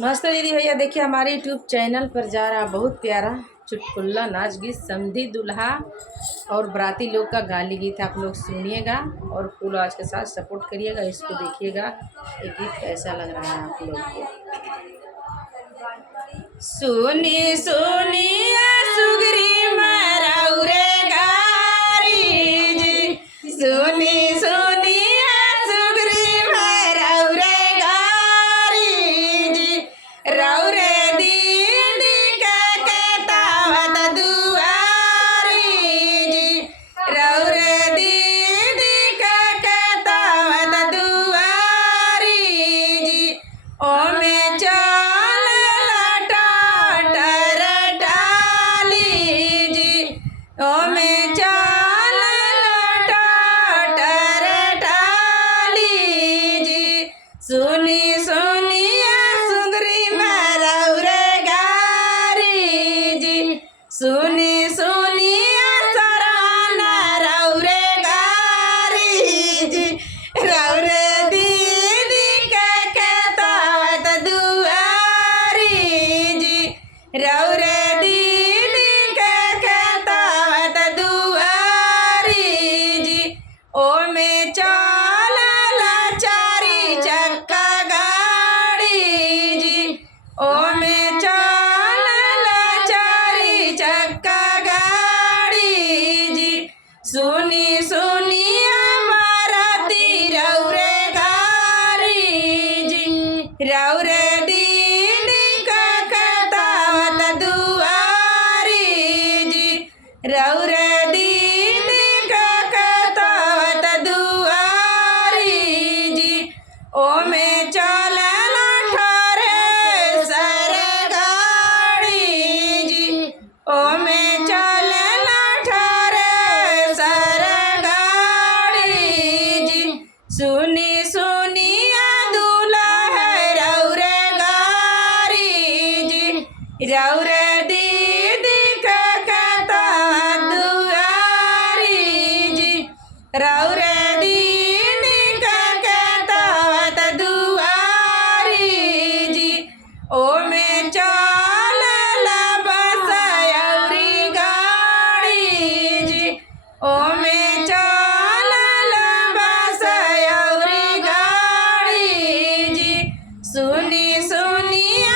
नमस्ते दीदी भैया, देखिए हमारे यूट्यूब चैनल पर जा रहा बहुत प्यारा चुटकुल्ला नाच गीत समधी दुल्हा और बराती लोग का गाली गीत आप लोग सुनिएगा और फुल आवाज के साथ सपोर्ट करिएगा। इसको देखिएगा, ये गीत कैसा लग रहा है आप लोग को। सुनी सुनिया सुगरी मरौरे गारी जी, सुनी सुनिया सुगरी मरौरे गारी जी, रौरे दीदी के तावत दुआरी जी, रौरे दीदी के तावत दुआरी जी, ओमे चल लटाटर डाली जी, ओमे चल लटाटर डाली जी, सुनी सुनिया सुंदरी मरौरे गारी जी, सुनी सुनिया सराना रौरे गारी जी, रौरे दीदी के तावत दुआरी जी, रौरे दीदी के तावत दुआरी जी, ओमे चल चारी चक्का गाड़ी जी, ओमे चल चारी चक्का गाड़ी जी, सुनी सुनिया मारती रौरे गारी जी, रौरे दीदी का तावत दुआरी जी, रौरे दीदी का तावत दुआरी जी, ओमे चल ठारे सर गाड़ी जी, ओमे चल ठारे सर गाड़ी जी, सुनी सुनिया दूल्हा रौरे गारी जी, रौरे दीदी का तावत दुआरी जी, रौरे दीदी का तावत दुआरी जी, ओमे चल बसयौरी गाड़ी जी, ओमे चल बसयौरी गाड़ी जी, सुनी सुनिया